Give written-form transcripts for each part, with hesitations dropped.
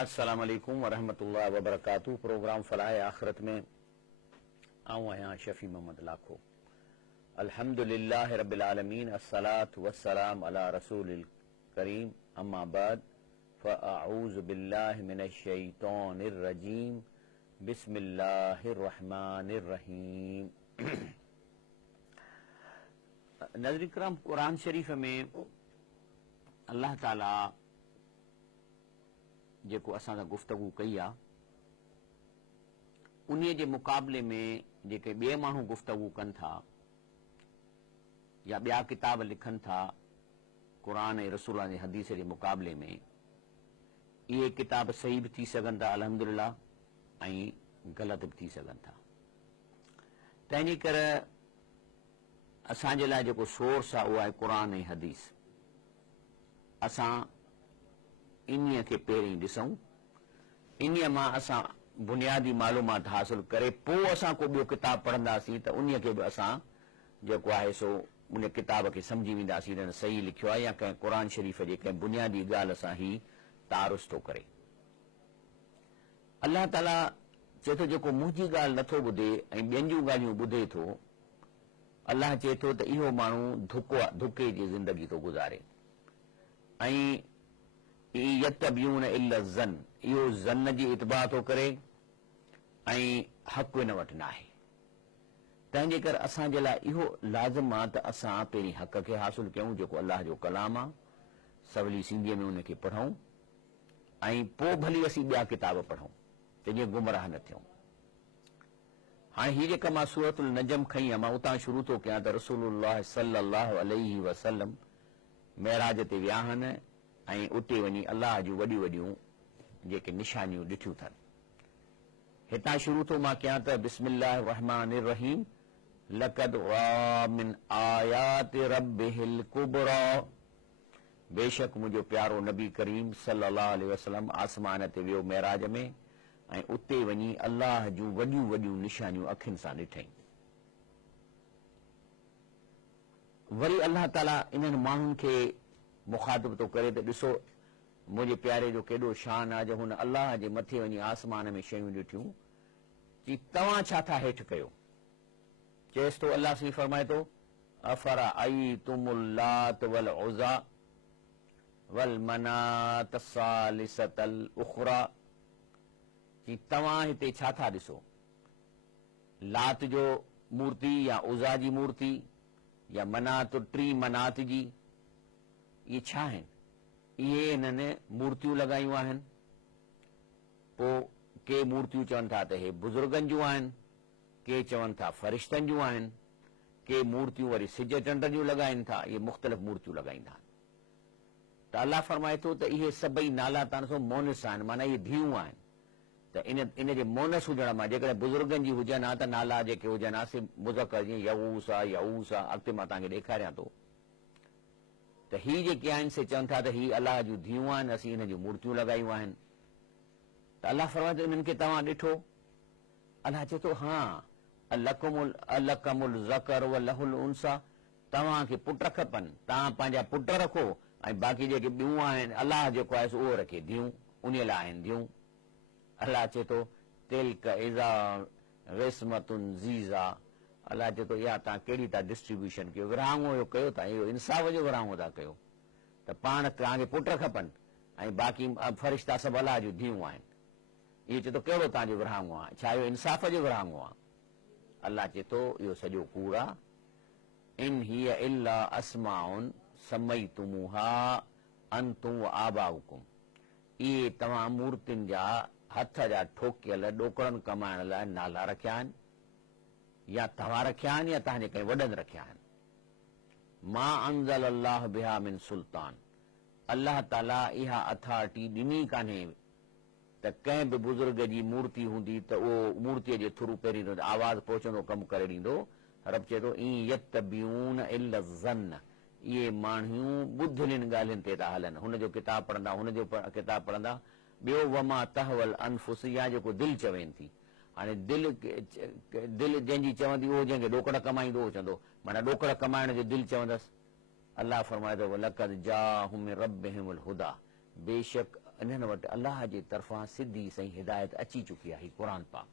अस्सलाम वालेकुम वरहमतुल्लाहि वबरकातुहू। प्रोग्राम फलाह आखिरत में आऊं आहियां शफी मोहम्मद लाखो। अल्हम्दुलिल्लाह रब्बिल आलमीन, अस्सलातु वस्सलाम अला रसूलिल करीम, अम्मा बाद फ़अऊज़ु बिल्लाहि मिनश शैतानिर रजीम, बिस्मिल्लाहिर रहमानिर रहीम। नज़र इकराम, कुरान शरीफ में अल्लाह ताला जेको असां सां गुफ़्तगू कई आहे, उन जे मुक़ाबले में जेके ॿिए माण्हू गुफ़्तगू कनि था या ॿिया किताब लिखनि था क़ुरान ऐं रसूल जे हदीस जे मुक़ाबले में, इहे किताब सही बि थी सघनि था अल्हम्दुलिल्लाह, ऐं ग़लति बि थी सघनि था। तंहिंजे करे असांजे लाइ जेको सोर्स आहे उहो आहे क़ुरान ऐं हदीस। असां इन खे पहिरीं ॾिसूं, इन मां असां बुनियादी मालूमात हासिल करे पोइ असां को ॿियो किताब पढ़ंदासीं त उन खे बि असां जेको आहे सो उन किताब खे सम्झी वेंदासीं त सही लिखियो आहे या कंहिं क़ुरान शरीफ़ जे कंहिं बुनियादी ॻाल्हि सां ही तारुस थो करे। अल्लाह ताला चए थो जेको मुंहिंजी ॻाल्हि नथो ॿुधे ऐं ॿियनि जूं ॻाल्हियूं ॿुधे थो, अल्लाह चए थो त इहो माण्हू धुके जी ज़िंदगी थो गुज़ारे ऐं यत्तबिऊन इल्ला ज़न, इहो ज़न जी इतबा थो करे ऐं हक़ हिन वटि न आहे। तंहिंजे करे असांजे लाइ इहो लाज़िम आहे त असां पहिरीं हक़ खे हासिल कयूं, जेको अलाह जो कलाम आहे, सवली सिंधीअ में उनखे पढ़ूं ऐं पोइ भली असीं ॿिया किताब पढ़ूं त जीअं गुमराह न थियूं। हाणे हीअ जेका मां सूरतुल नजम खई आहे, मां उतां शुरू थो कयां त रसूलुल्लाह सल्लल्लाहु अलैहि वसल्लम मेराज ते विया आहिनि ऐं उते वञी अलाह जूं वॾियूं वॾियूं जेके निशानियूं ॾिठियूं अथनि। हितां शुरू थो मां कयां त बिस्मिल्लाहिर रहमानिर रहीम, लक़द रआ मिन आयाति रब्बिहिल कुबरा, बेशक मुंहिंजो प्यारो नबी करीम सल्लल्लाहु अलैहि वसल्लम आसमान ते वियो मेराज में ऐं उते वञी अलाह जूं वॾियूं वॾियूं निशानियूं अखियुनि सां ॾिठई। वरी अल्लाह ताला इन्हनि माण्हुनि खे मुखातिब थो करे त ॾिसो मुंहिंजे प्यारे जो केॾो शान आहे जो हुन अलाह जे मथे वञी आसमान में शयूं ॾिठियूं, कि तव्हां छा था हेठि कयो। चएसि थो, अलाह साईं फरमाए थो, अफरअय्तुमुल लात वल उज़्ज़ा वल मनात सालिसतल उखरा, कि तव्हां हिते छा था ॾिसो, लात जो मूर्ति या उज़ा जी मूर्ति या मनात टी मनात जी, इहे छा आहिनि? इहे हिननि मूर्तियूं लॻायूं आहिनि। पोइ के मूर्तियूं चवनि था त हे बुज़ुर्गनि जूं आहिनि, के चवनि था फ़रिश्तनि जूं आहिनि, के मूर्तियूं वरी सिज चंड जूं लॻाइनि था, इहे मुख़्तलिफ़ मूर्तियूं लॻाईंदा आहिनि। त अल्लाह फरमाए थो त इहे सभई नाला तव्हां ॾिसो मोनस आहिनि, माना इहे धीअरूं आहिनि। त इन जे मोनस हुजण मां जेकॾहिं बुज़ुर्गनि जी हुजनि हा त नाला जेके हुजनि हा से मुज़कर, जीअं यऊस आहे यऊस आहे, अॻिते मां तव्हांखे ॾेखारियां थो त ही जेके आहिनि से चवनि था त ही अलाह जूं धीअरूं आहिनि, असीं हिन जूं मूर्तियूं लॻायूं आहिनि। त अल्लाह फरमाए थो इन्हनि खे तव्हां ॾिठो? अल्लाह चए थो, हा, अलकमुल ज़कर व लहुल उनसा, तव्हांखे पुट खपनि, तव्हां पंहिंजा पुट रखो ऐं बाक़ी जेके ॿियूं आहिनि अलाह जेको आहे उहो रखे धीअरूं, उन लाइ आहिनि धीअरूं। अलाह चए थो, तिल्क इज़ा क़िस्मतुन ज़ीज़ा, अलाह चए थो इहा तव्हां कहिड़ी था डिस्ट्रीब्यूशन कयो, विरहाङो जो कयो था, इहो इंसाफ़ जो विरहाङो था कयो त पाण तव्हांखे पुट खपनि ऐं बाक़ी फ़रिश्ता सभु अलाह जूं धीअरूं आहिनि। इहो चए थो कहिड़ो तव्हांजो विरहाङो आहे, छा इहो इंसाफ़ जो विरहाङो आहे? अलाह चए थो इहो सॼो कूड़ आहे। इन हिय इल्ला अस्माउन समयतुमूहा अंतुम व आबाउकुम, इहे तव्हां मूर्तियुनि जा हथ जा ठोकियल ॾोकड़नि कमाइण लाइ नाला रखिया आहिनि, या तव्हां रखिया आहिनि या तव्हांजे कंहिं वॾनि रखिया आहिनि। मा अंज़ल अल्लाह बिहा मिन सुल्तान, अल्लाह ताला इहा अथॉरिटी ॾिनी कान्हे त कंहिं बि बुज़ुर्ग जी मूर्ति हूंदी त उहो मूर्तीअ जे थ्रू पहिरीं आवाज़ पहुचंदो कमु करे ॾींदो। रब चए थो, ईं यत्तबिऊन इल्ला ज़न्न, इहे माण्हू ॿुधियलनि ॻाल्हियुनि ते था हलनि, हुनजो किताब पढ़ंदा, हुनजो किताब पढ़ंदा। ॿियो, वमा तहवल अनफुस, या जेको दिलि चवेनि थी। हाणे दिलि जंहिंजी चवंदी उहो जंहिंखे ॾोकड़ कमाईंदो उहो चवंदो, माना ॾोकड़ कमाइण जो दिलि चवंदसि। अल्लाह फरमाए थो, लक़द जाअहुम मिन रब्बिहिमुल हुदा, बेशक इन्हनि वटि अलाह जे तरफ़ां सिधी सही हिदायत अची चुकी आहे, क़ुर पाक।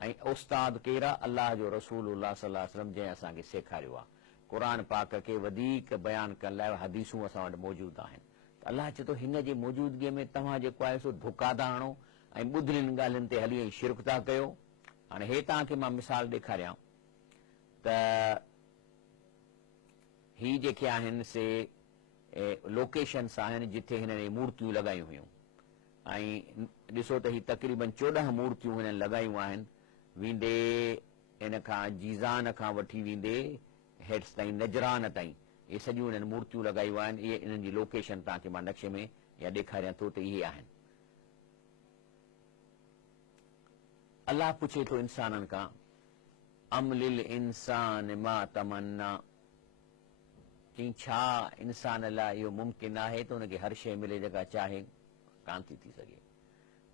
ऐं उस्ताद केरु आहे? अलाह जो रसूलुल्लाह सल्लल्लाहु अलैहि वसल्लम, जंहिं असांखे सेखारियो आहे। क़ुर पाक खे वधीक बयानु करण लाइ हदीसूं असां वटि मौजूदु आहिनि। त अलाह चए थो हिन जे मौजूदगीअ में तव्हां जेको आहे सो धोखा था हणो ऐं ॿुधलनि ॻाल्हियुनि ते हली ऐं शिरक था कयो। हाणे हे तव्हांखे मां मिसाल ॾेखारियां त ही जेके आहिनि से लोकेशन्स आहिनि जिथे हिननि मूर्तियूं लॻायूं हुयूं। ऐं ॾिसो त ही तक़रीबन 14 मूर्तियूं हिननि लॻायूं आहिनि, वेंदे इन खां जीज़ान खां वठी वेंदे हेड्स ताईं, नजरान ताईं, इहे सॼियूं हिननि मूर्तियूं लॻायूं आहिनि। इहे इन्हनि जी लोकेशन तव्हांखे मां नक्शे में या ॾेखारियां थो त इहे आहिनि। अलाह पुछे थो इंसाननि खां, अम लिल इंसान मा तमन्ना, चई छा इंसान लाइ इहो मुमकिन आहे त हुनखे हर शइ मिले जेका चाहे? कान थी सघे।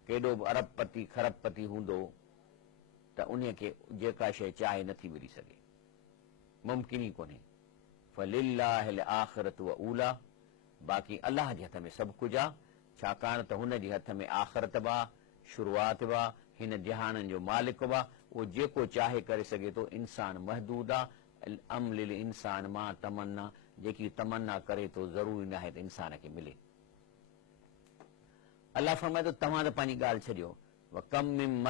केॾो बि अरबपति खरबपति हूंदो त उन खे जेका शइ चाहे नथी मिली सघे, मुमकिन ई कोन्हे। फलिल्लाहिल आख़िरत व ऊला, बाक़ी अलाह जे हथ में सभु कुझु आहे, छाकाणि त हुन जे हथ में आख़िरत बि आहे, शुरूआत बि आहे, हिन जहाननि जो मालिक बि आहे, उहो जेको चाहे करे सघे थो। इंसान महदूद आहे। अम लिल इंसान मां तमन्ना, जेकी तमन्ना करे थो ज़रूरी न आहे त इंसान खे मिले। अलाह फरमाए थो तव्हां त पंहिंजी ॻाल्हि छॾियो, व कम मिन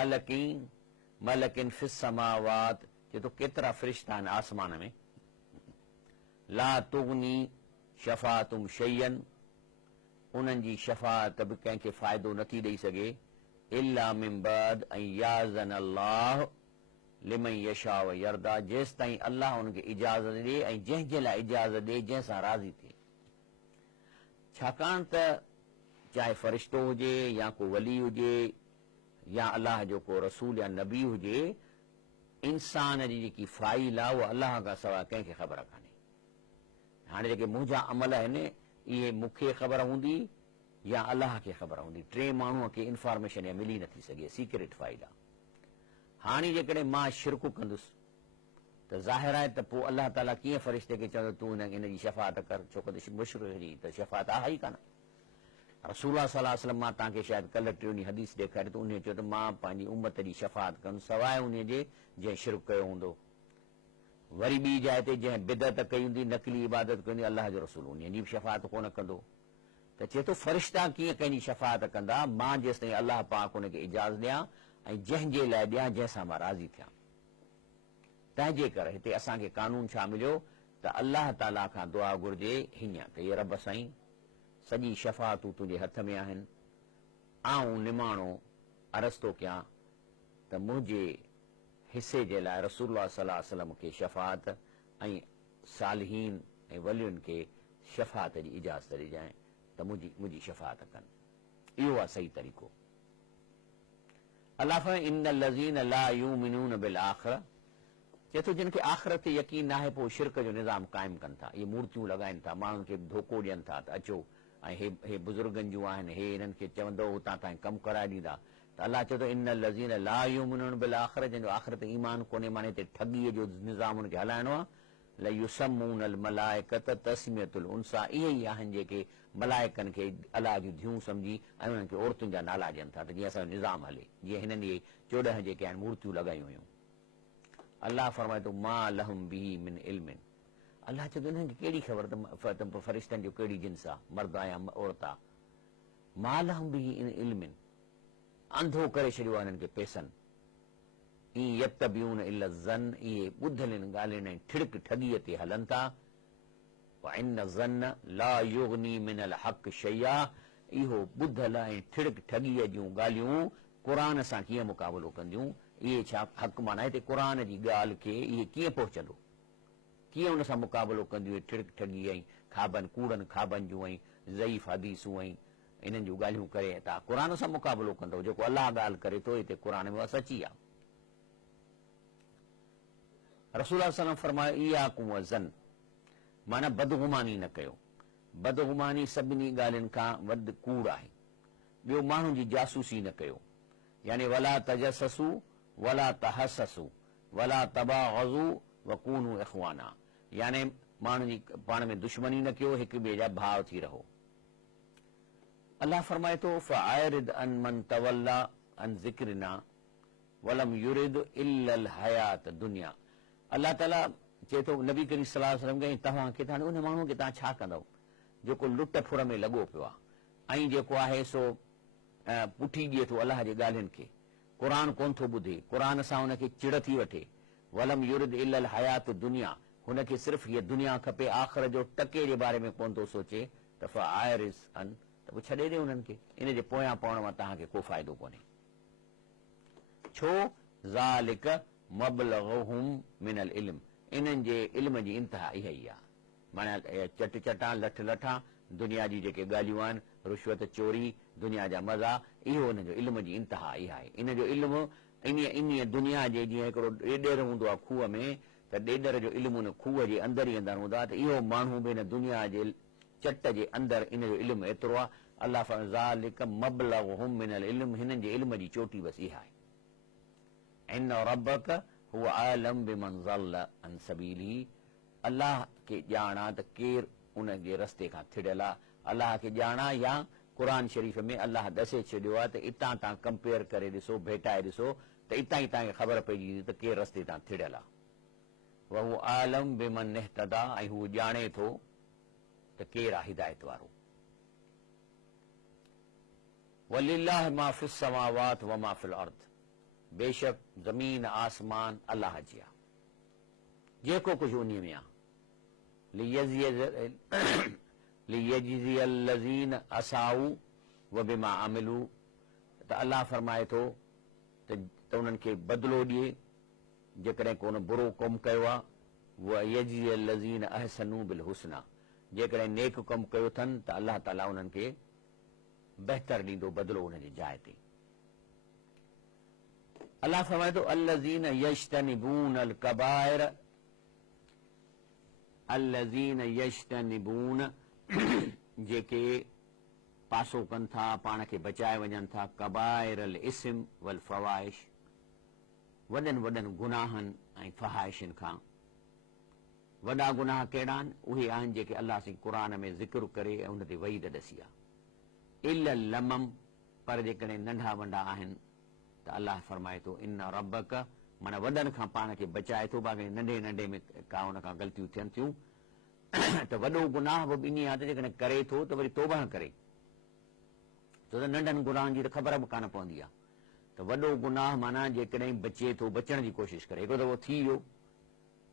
मलकिन फिस समावात, चए थो केतिरा फ़रिश्ता आहिनि आसमान में, ला तुगनी शफ़ातुम शयन, उन्हनि जी शफ़ात बि कंहिंखे फ़ाइदो नथी ॾेई सघे, इल्ला मिन बाद ऐं याज़न अल्लाह लिमन यशा व यरदा, जेसि ताईं अल्लाह हुनखे इजाज़त ॾे ऐं जंहिंजे लाइ इजाज़त ॾे, जंहिंसां राज़ी थिए। छाकाणि त चाहे फ़रिश्तो हुजे या को वली हुजे या अलाह जो को रसूल या नबी हुजे, इंसान जी जेकी फ़ाइल आहे उहा अलाह खां सवाइ कंहिंखे ख़बर कान्हे। हाणे जेके मुंहिंजा अमल आहिनि इहे मूंखे ख़बर हूंदी या अलाह खे ख़बर हूंदी, टे माण्हूअ खे इंफॉर्मेशन या मिली नथी सघे, सीक्रेट फाइल आहे। हाणे जेकॾहिं मां शिरक कंदुसि त ज़ाहिर आहे त पोइ अलाह ताला कीअं फ़रिश्ते खे चवंदो तूं हिन जी शफ़ात कर, छो त मुशरिक जी त शफ़ात आहे ई कान। रसूल सल्लल्लाहु अलैहि वसल्लम मां तव्हांखे शायदि कल्ह टियों ॾींहुं हदीस ॾेखारी त उन चयो त मां पंहिंजी उम्मत जी शफ़ात कंदुसि सवाइ उन जे जंहिं शिरक कयो हूंदो। वरी ॿी जाइ ते जंहिं बिदत कई हूंदी, नकली इबादत कई हूंदी, अलाह जो रसूल उन जी बि शफ़ात कोन कंदो। त चए थो फ़रिश्ता कीअं कंहिंजी शफ़ात कंदा, मां जेसि ताईं अलाह पाक हुनखे इजाज़त ॾियां ऐं जंहिंजे लाइ ॾियां जंहिंसां मां राज़ी थियां। तंहिंजे करे हिते असांखे कानून छा मिलियो त अलाह ताला खां दुआ घुर्जे हीअं त हे रब साईं सॼी शफ़ातूं तुंहिंजे हथ में आहिनि, आऊं निमाणो अर्ज़ थो कयां त मुंहिंजे हिसे जे लाइ रसूलुल्लाह सल्लल्लाहु अलैहि वसल्लम खे शफ़ात ऐं सालिहीन ऐं वलियुनि खे शफ़ात जी इजाज़त ॾिजांइ त मुंहिंजी शफ़ात कनि। इहो आहे सही तरीक़ो। अलाह फरमाए इन्नल लज़ीन ला युमिनून बिल आख़िरह, चए थो जिन खे आख़िरत ते यकीन न आहे पोइ शिरक जो निज़ाम क़ाइमु कनि था, इहे मूर्तियूं लॻाइनि था, माण्हुनि खे धोखो ॾियनि था त अचो ऐं हे बुज़ुर्गनि जूं आहिनि, हे हिननि खे चवंदो हुतां ताईं कमु कराए ॾींदा। त अलाह चए थो इन्नल लज़ीन ला युमिनून बिल आख़िरह, जंहिंजो आख़िरत ईमान कोन्हे, माने हिते ठगीअ जो निज़ाम हुनखे हलाइणो आहे। ल युसम्मूनल मलाइकत तस्मियतुल उनसा, इहे ई आहिनि जेके मलाइकनि खे अलाह जूं धियूं सम्झी ऐं उन्हनि खे औरतुनि जा नाला ॾियनि था त जीअं असांजो निज़ाम हले, जीअं हिननि इहे 14 जेके आहिनि मूर्तियूं लॻायूं हुयूं। अलाह फरमाए थो मा लहुम बिही मिन इल्मिन, अलाह चए थो हिननि खे कहिड़ी ख़बर त फ़रिश्तनि जो कहिड़ी जिन्स आहे, मर्द आहे या औरत आहे। मा लहुम बिही इल्मिन, अंधो करे छॾियो आहे हिननि खे पैसनि। यत्तबिऊन इल्ला ज़न, इहे ॿुधल ॻाल्हियुनि ऐं ठिड़क ठगीअ ते हलनि था। इन ज़न ला युगनी मिनल हक़ शैया, इहो ॿुधल ऐं ठिड़क ठगीअ जूं ॻाल्हियूं क़ुर सां कीअं मुक़ाबिलो कंदियूं। इहे छा हक़ माना हिते क़ुर जी ॻाल्हि खे इहे कीअं पहुचंदो, कीअं हुन सां मुक़ाबिलो कंदियूं ठिड़क ठगी ऐं खाबनि कूड़नि खाबनि जूं ऐं ज़ईफ़ हदीसूं ऐं इन्हनि जूं ॻाल्हियूं करे था क़ुर सां मुक़ाबिलो कंदो। जेको अलाह ॻाल्हि करे थो हिते क़ुर में सची आहे। रसूल सल्लल्लाहु अलैहि वसल्लम फरमायो इयाकुम वज़न, माना बदगुमानी न कयो। बदगुमानी सभिनी ॻाल्हियुनि खां वधि कूड़ आहे। ॿियो माण्हुनि जी जासूसी न कयो, यानी वला तजससू वला तहससू वला तबागज़ू वकूनू इख़वाना, यानी माण्हुनि जी पाण में दुश्मनी न कयो, हिक ॿिए जा भाउ थी रहो। अल्लाह फरमाए थो फ़अरिद अन मन तवल्ला अन ज़िक्रिना वलम युरिद इल्लल हयात दुनिया। अल्लाह ताला चए थो नबी करीम सल्लल्लाहु अलैहि वसल्लम खे तव्हांखे त उन माण्हू खे तव्हां छा कंदव जेको लुट फुर में लॻो पियो आहे ऐं जेको आहे सो पुठी ॾिए थो अलाह जे ॻाल्हियुनि खे, क़ुर कोन थो ॿुधे, क़ुर सां हुनखे चिड़ थी वठे। वलम युरिद इल्लल हयात दुनिया, हुनखे सिर्फ़ हीअ दुनिया खपे, आख़िर जो टके जे बारे में कोन थो सोचे त फ़अरिज़ अन, त पोइ छॾे ॾे हुननि खे, इन जे पोयां पवण मां तव्हांखे को फ़ाइदो कोन्हे। छो ज़ालिक मबलगुहुम मिनल इल्म, इन्हनि जे इल्म जी इंतिहा इहा ई आहे। माना चट चटा लठ लठा दुनिया जी जेके ॻाल्हियूं आहिनि, रुश्वत चोरी, दुनिया जा मज़ा, इहो हिन जो इल्म जी इंतिहा इहा आहे। इन जो इल्मु इन दुनिया जे जीअं हिकिड़ो ॾेॾर हूंदो आहे खूह में, त ॾेॾर जो इल्मु उन खूह जे अंदरि ई अंदरि हूंदो आहे, त इहो माण्हू बि हिन दुनिया जे चट जे अंदरि इन जो इल्मु एतिरो आहे। अल्लाह फरमाए ज़ालिक मबलगुहुम मिनल इल्म, हिननि जे इल्म जी चोटी बसि इहा आहे। इन रब्बक हुव आलम बिमन ज़ल्ल अन सबीलिही, अल्लाह खे ॼाणा त केरु उन जे रस्ते खां थिड़ियल आहे। अल्लाह खे ॼाणा या क़ुर शरीफ़ में अल्लाह दसे छॾियो आहे त इतां तव्हां कंपेयर करे ॾिसो, भेटाए ॾिसो, त इतां ई तव्हांखे ख़बर पइजी त केरु रस्ते तां थिड़ियल आहे। वहू आलम बिमन इहतदा, ऐं हू ॼाणे थो त केरु आहे हिदायत वारो। वलिल्लाहि मा फिस समावात व मा फिल अर्द, बेशक ज़मीन आसमान अल्लाह जी आहे, जेको कुझु उन में आहे। लियजज़ियल लज़ीन असाऊ व बिमा अमिलू, त अल्लाह फरमाए थो त उन्हनि खे बदिलो ॾिए जेकॾहिं कोन बुरो कमु कयो आहे। व यजज़ियल लज़ीन अहसनू बिल हुस्ना, जेकॾहिं नेक कमु कयो अथनि त अल्लाह ताला उन्हनि खे बहितर ॾींदो बदिलो उन जी जाइ ते। अल्लाह फरमाए थो अल्लज़ीन यज्तनिबून अल कबाइर, अल्लज़ीन यज्तनिबून, जेके पासो कनि था, पाण खे बचाए वञनि था, कबाइर अल इस्म वल फवाइश, वॾनि वॾनि गुनाहनि ऐं फहाइशनि खां। वॾा गुनाह कहिड़ा आहिनि? उहे आहिनि जेके अल्लाह सिं क़ुर में ज़िक्र करे ऐं उन ते वईद ॾसी आहे। इल लमम, पर जेकॾहिं नंढा वंढा आहिनि त अल्लाह फरमाए थो इन रब्बक, माना वॾनि खां पाण खे बचाए थो, बाक़ी नंढे नंढे में का हुन खां ग़लतियूं थियनि थियूं त वॾो गुनाह बि इन आहे त जेकॾहिं करे थो त वरी तौबा करे, छो त नंढनि गुनाहनि जी त ख़बर बि कान पवंदी आहे। त वॾो गुनाह माना जेकॾहिं बचे थो, बचण जी कोशिशि करे, हिकिड़ो दफ़ो थी वियो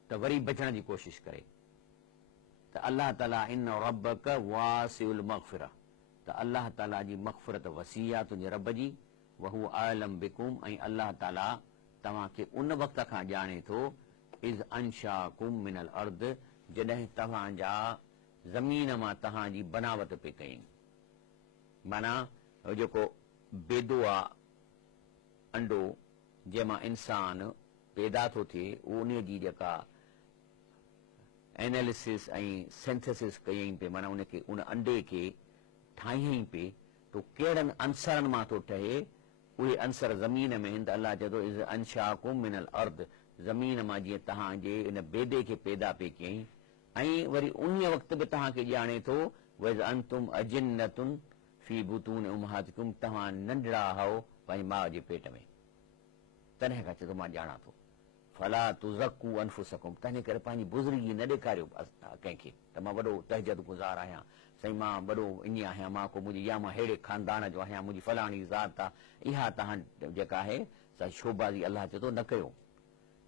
त वरी बचण जी कोशिशि करे, त अल्लाह ताला इन रब्बक वासिउल मग़फ़िरा, त अल्लाह ताला जी मग़फ़िरत वसी आहे तुंहिंजे रब जी। वहू आलम बिकुम, ऐं अल्लाह ताला तव्हांखे उन वक़्त खां ॼाणे थो इज़ अंशाकुम मिनल अर्द, जॾहिं तव्हांजा ज़मीन मां तव्हांजी बनावट पे कई। माना जेको बेदो आहे अंडो जंहिंमां इंसान पैदा थो थिए, उन जी जेका एनालिसिस ऐं सिंथेसिस कयईं पे, माना उनखे उन अंडे खे ठाहियईं पे, तो कहिड़नि अंसरनि मां थो ठहे, उहे अंसर ज़मीन में आहिनि। त अल्लाह चए थो इज़ अंशाकुम मिनल अर्द, ज़मीन मां जीअं तव्हांजे इन बेदे खे पैदा पे कयईं, ऐं वरी उन वक़्त बि तव्हांखे ॼाणे थो वइज़ अंतुम अजिन्नतुन फी बुतून उम्महातिकुम, तव्हां नंढड़ा हो पंहिंजी माउ जे पेट में, तॾहिं खां चए थो मां ॼाणा थो। फला तुज़क्कू अनफुसकुम, तंहिं करे पंहिंजी बुज़ुर्गी न ॾेखारियो कंहिंखे त मां वॾो तहजद गुज़ार आहियां, साईं मां वॾो ईअं आहियां, मां को मुंहिंजी, या मां अहिड़े ख़ानदान जो आहियां, मुंहिंजी फलाणी ज़ात आहे, इहा तव्हां जेका आहे सा शोबाज़ी अल्लाह चए थो न कयो,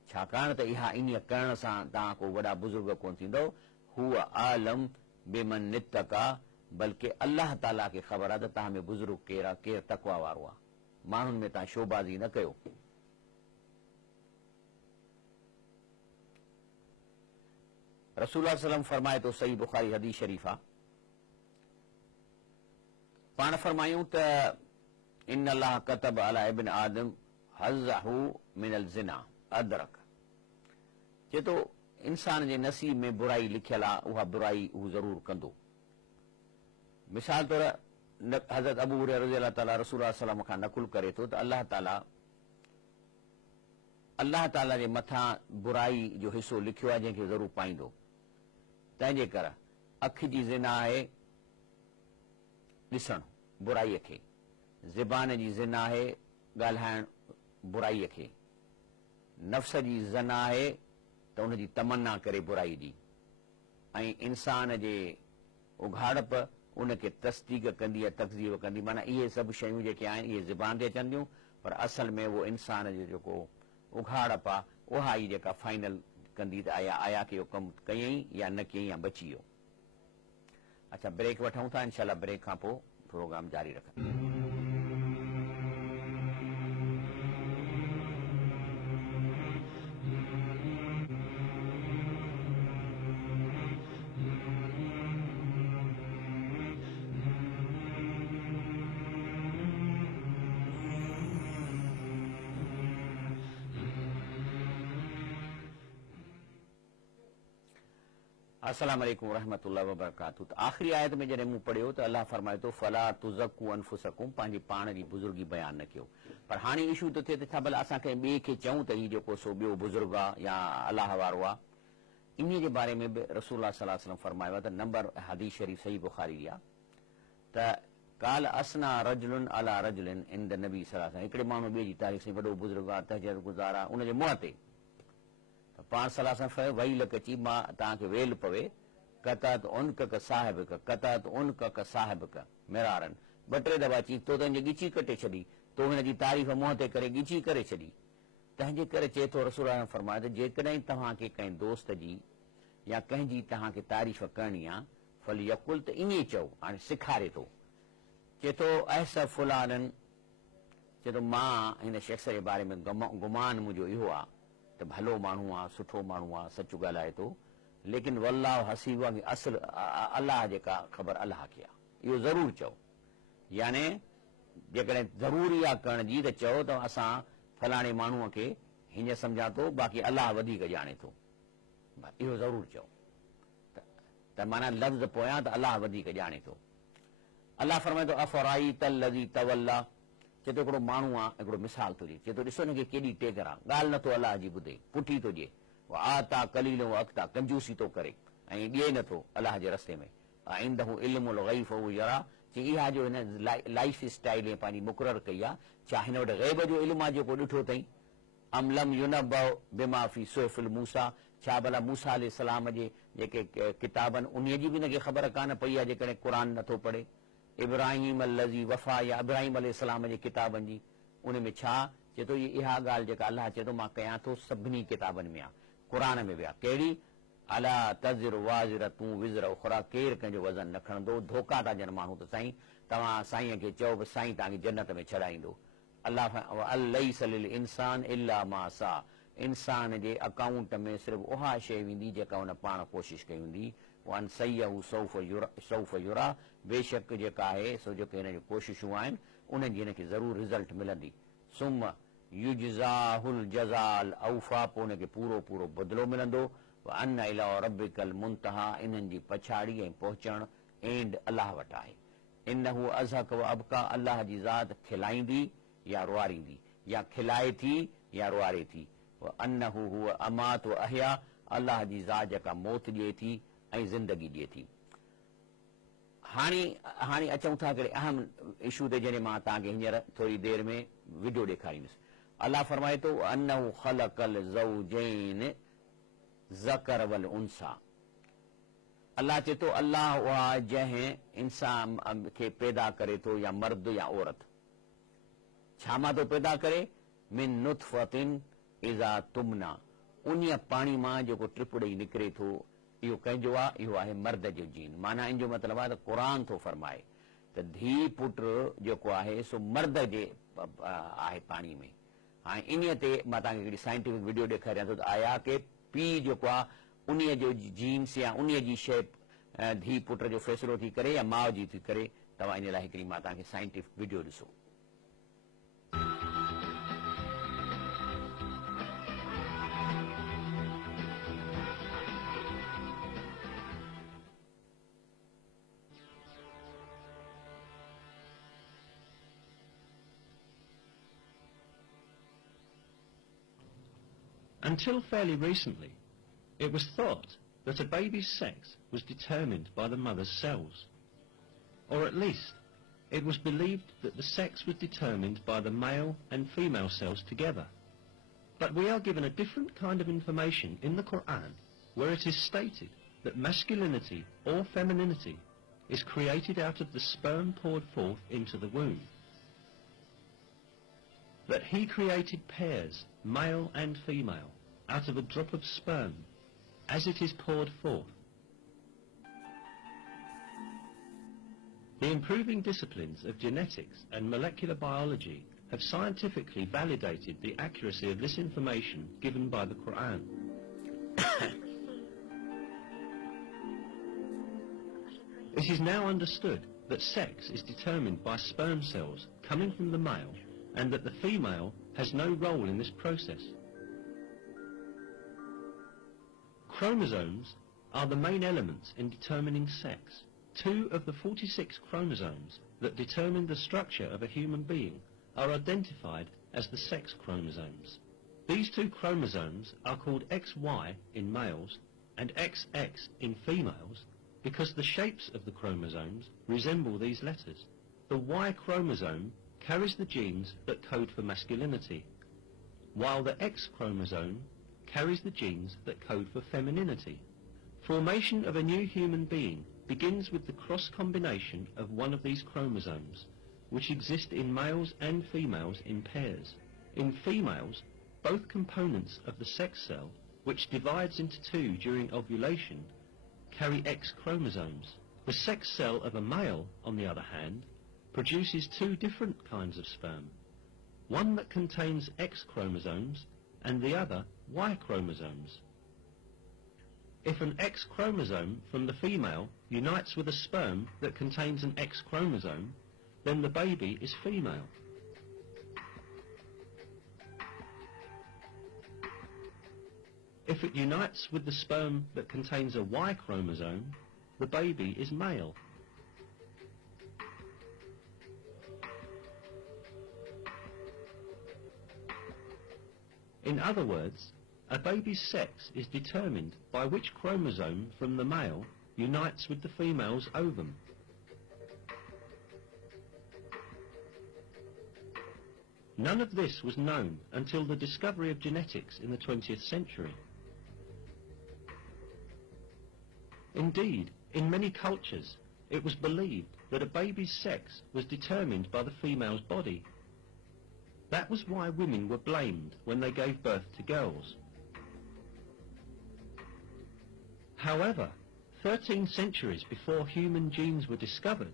छाकाणि त इहा इन करण सां तव्हां को वॾा बुज़ुर्ग कोन थींदव। हुअ आलम बिमन नित्तका, बल्कि अल्लाह ताला खे ख़बर आहे त तव्हां में बुज़ुर्ग केरु आहे, केरु तक़वा वारो आहे, माण्हुनि में तव्हां शोबाज़ी न कयो। रसूल सल्लम फरमाए थो, सही बुखारी हदीस शरीफ़ आहे, पाण फरमायूं त इन अल्लाह कतब अला इब्न आदम हज़हू मिनल ज़िना अदरक, चए थो इंसान जे नसीब में बुराई लिखियल आहे, उहा बुराई हू ज़रूर कंदो। मिसाल तौर हज़रत अबू हुरैरा रज़ियल्लाहु ताला रसूल सल्लम खां नकुल करे थो त अल्लाह ताला जे मथां बुराई जो हिसो लिखियो आहे जंहिंखे ज़रूर पाईंदो। तंहिंजे करे अखि जी ज़िना आहे ॾिसणु, बुराईअ खे, ज़बान जी ज़िन आहे ॻाल्हाइण बुराईअ खे, नफ़्स जी ज़न आहे त उनजी तमन्ना करे बुराई जी, ऐं इंसान जे उघाड़प उनखे तस्दीक कंदी आहे, तकज़ीब कंदी। माना इहे सभु शयूं जेके आहिनि इहे ज़बान ते अचनि थियूं, पर असल में उहो इंसान जो जेको उघाड़प आहे उहा ई जेका फाइनल कंदी त आया की इहो कमु कयईं या न कयईं या बची वियो। अच्छा, ब्रेक वठूं था, इंशाल्लाह ब्रेक खां पोइ प्रोग्राम जारी रखंदासीं। अस्सलाम वालेकुम रहमतुल्लाहि व बरकातहू। आख़िरी आयत में जॾहिं मूं पढ़ियो त अल्लाह फरमाए थो फला तुज़क्कू अनफुसकुम, पंहिंजी पाण जी बुज़ुर्गी बयानु न कयो। पर हाणे इशू त थिए त छा भला असां कंहिं ॿिए खे चऊं त हीउ जेको सो ॿियो बुज़ुर्ग आहे या अलाह वारो आहे, इन जे बारे में बि रसूलुल्लाह सल्लल्लाहु अलैहि वसल्लम फरमायो आहे त नंबर हदीस शरीफ़ सही बुखारी आहे त काल असना रजुलन अला रजुलिन इंद नबी सल्लल्लाहु अलैहि वसल्लम, हिकिड़े माण्हू ॿिए जी तारीफ़ सां वॾो बुज़ुर्ग आहे, तहजद गुज़ार आहे, उनजे मुंहं ते पाण सलाह सां वही लक अची मां तव्हांखे वेल पवे कतात उन कक साहिब क कतात उन कक साहिब क मिरारन, ॿ टे दफ़ा अची तो तुंहिंजी ॻिची कटे छॾी, तो हिनजी तारीफ़ मुंहं ते करे ॻिची करे छॾी। तंहिंजे करे चए थो रसूल फरमाए त जेकॾहिं तव्हांखे कंहिं दोस्त जी या कंहिंजी तव्हांखे तारीफ़ करणी आहे फल यकुल त ईअं चओ। हाणे सेखारे थो, चए थो ऐसा फुलाननि, चए थो मां हिन शख़्स जे बारे में गुमान मुंहिंजो इहो आहे त भलो माण्हू आहे, सुठो माण्हू आहे, सच ॻाल्हाए थो, लेकिन वल्लाह हसीब आहे, असुल अलाह जेका ख़बर अलाह खे आहे, इहो ज़रूरु चओ। याने जेकॾहिं ज़रूरी आहे करण जी त चओ त असां फलाणे माण्हूअ खे हीअं सम्झां थो, बाक़ी अलाह वधीक ॼाणे थो, इहो ज़रूरु चओ। त माना लफ़्ज़ पोयां त अलाह वधीक ॼाणे थो। अलाह फरमाए थो अफ़राई तल्लज़ी तवल्ला, चए थो हिकिड़ो माण्हू आहे, हिकिड़ो मिसाल थो ॾिए, चए थो ॾिसो हिनखे केॾी टेकर आहे, ॻाल्हि नथो अलाह जी ॿुधे, पुठी थो ॾिए, आता कलील अख़्ता, कंजूसी थो करे ऐं ॾिए नथो अलाह जे रस्ते में। इंदहु इल्मुल ग़ैब फहु यरा, चई इहा जो हिन लाइफ स्टाइल ऐं पंहिंजी मुक़ररु कई आहे, छा हिन वटि ग़ैब जो इल्मु आहे जेको ॾिठो अथई, अम लम युनब्बअ बिमा फी सुहफ़िल मूसा, छा भला मूसा अलैहिस्सलाम जे जेके किताबनि उन जी बि हिनखे ख़बर कान पई आहे जेकॾहिं क़ुर नथो पढ़े। इब्राहिम लज़ी वफ़ा, या इब्राहिम अलैहिस्सलाम जे किताबनि जी उन में छा चए थो, इहा ॻाल्हि जेका अलाह चए थो मां कयां थो सभिनी किताबनि में आहे, क़ुर में बि आहे, कहिड़ी अला तज़िर वाज़िरतूं विज़र उख़रा, केरु कंहिंजो वज़न न खणंदो। धोखा था ॾियनि माण्हू त साईं तव्हां साईं खे चओ बि साईं तव्हांखे जन्नत में छॾाईंदो। अलाह लैस लिल इंसान इल्ला मा सा, इंसान जे अकाउंट में सिर्फ़ु उहा शइ वेंदी जेका हुन पाण कोशिशि कई हूंदी। वन सय्यहु सौफ़ युरा, बेशक जेका आहे सो जेके हिन जूं कोशिशूं आहिनि उन्हनि जी हिनखे ज़रूरु रिज़ल्ट मिलंदी। सुम युजज़ाहुल जज़ाल औफ़ा, पोइ हुनखे पूरो पूरो बदिलो मिलंदो। अन इला रब्बिकल मुंतहा, इन्हनि जी पछाड़ी ऐं पहुचणु एंड अलाह वटि आहे। इन्नहु अज़हक व अबका, अलाह जी ज़ात खिलाईंदी या रुआरींदी, या खिलाए थी या रुआरे थी। अन्नहु हुव अमात व अहया, अलाह जी ज़ात जेका मौत ॾिए थी ऐं ज़िंदगी ॾिए थी। हाणे अचूं था हिकिड़े अहम इशू ते जॾहिं मां तव्हांखे हींअर थोरी देरि में वीडियो ॾेखारींदुसि। अलाह फरमाए थो अन्नहु ख़लक़ल ज़ौजैन ज़कर वल उनसा, अलाह चए थो अलाह उहा जंहिं इंसान खे पैदा करे थो या मर्द या औरत, छा मां थो पैदा करे, मिन नुतफ़तिन इज़ा तुमना, उन पाणी मां जेको टिप ॾेई निकिरे थो, इहो कंहिंजो आहे, इहो आहे मर्द जो जीन। माना इन जो मतिलबु आहे त क़ुर थो फरमाए त धीउ पुटु जेको आहे सो मर्द जे आहे पाणी में। हाणे इन ते मां तव्हांखे हिकिड़ी साइंटिफिक वीडियो ॾेखारियां थो त आया की पीउ जेको आहे उन जो जीन्स या उन जी शइ धीउ पुट जो फ़ैसिलो थी करे या माउ जी थी करे। तव्हां इन लाइ हिकिड़ी मां तव्हांखे साइंटिफिक वीडियो ॾिसो। Until fairly recently, it was thought that a baby's sex was determined by the mother's cells, or at least it was believed that the sex was determined by the male and female cells together. But we are given a different kind of information in the Quran, where it is stated that masculinity or femininity is created out of the sperm poured forth into the womb. That he created pairs, male and female, out of a drop of sperm, as it is poured forth. The improving disciplines of genetics and molecular biology have scientifically validated the accuracy of this information given by the Quran. It is now understood that sex is determined by sperm cells coming from the male, and that the female has no role in this process. Chromosomes are the main elements in determining sex. 2 of the 46 chromosomes that determine the structure of a human being are identified as the sex chromosomes. These 2 chromosomes are called XY in males and XX in females because the shapes of the chromosomes resemble these letters. The Y chromosome carries the genes that code for masculinity, while the X chromosome carries the genes that code for femininity. Formation of a new human being begins with the cross combination of one of these chromosomes, which exist in males and females in pairs. In females, both components of the sex cell, which divides into 2 during ovulation, carry X chromosomes. The sex cell of a male, on the other hand, produces 2 different kinds of sperm, one that contains X chromosomes and the other Y chromosomes. If an X chromosome from the female unites with a sperm that contains an X chromosome, then the baby is female. If it unites with the sperm that contains a Y chromosome, the baby is male. In other words, a baby's sex is determined by which chromosome from the male unites with the female's ovum. None of this was known until the discovery of genetics in the 20th century. Indeed, in many cultures, it was believed that a baby's sex was determined by the female's body. That was why women were blamed when they gave birth to girls. However, 13 centuries before human genes were discovered,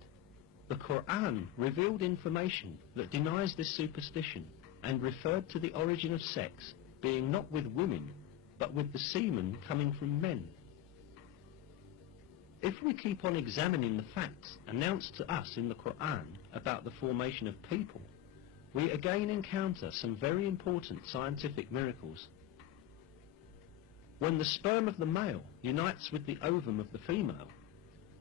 the Quran revealed information that denies this superstition and referred to the origin of sex being not with women, but with the semen coming from men. If we keep on examining the facts announced to us in the Quran about the formation of people, we again encounter some very important scientific miracles. When the sperm of the male unites with the ovum of the female,